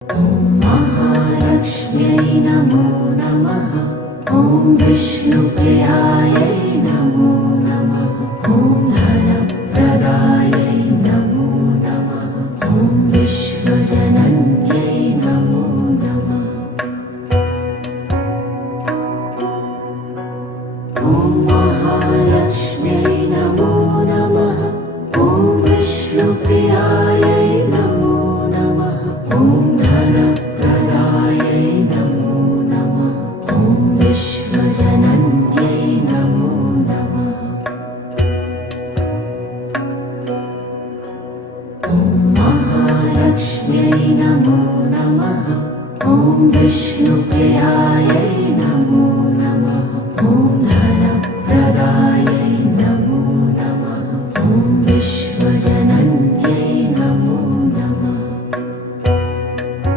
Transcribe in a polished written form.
ॐ महालक्ष्म्यै नमो नमः। ॐ विष्णुप्रियायै नमो नमः। ॐ धनप्रदायै नमो नमः। ॐ विश्वजनन्यै नमो नमः। ॐ महालक्ष्म्यै नमो नमः। ॐ विष्णुप्रियायै नमो नमः। ॐ धनप्रदायै नमो नमः। ॐ विश्वजनन्यै नमो नमः। ॐ महालक्ष्म्यै नमो नमः। ॐ विष्णु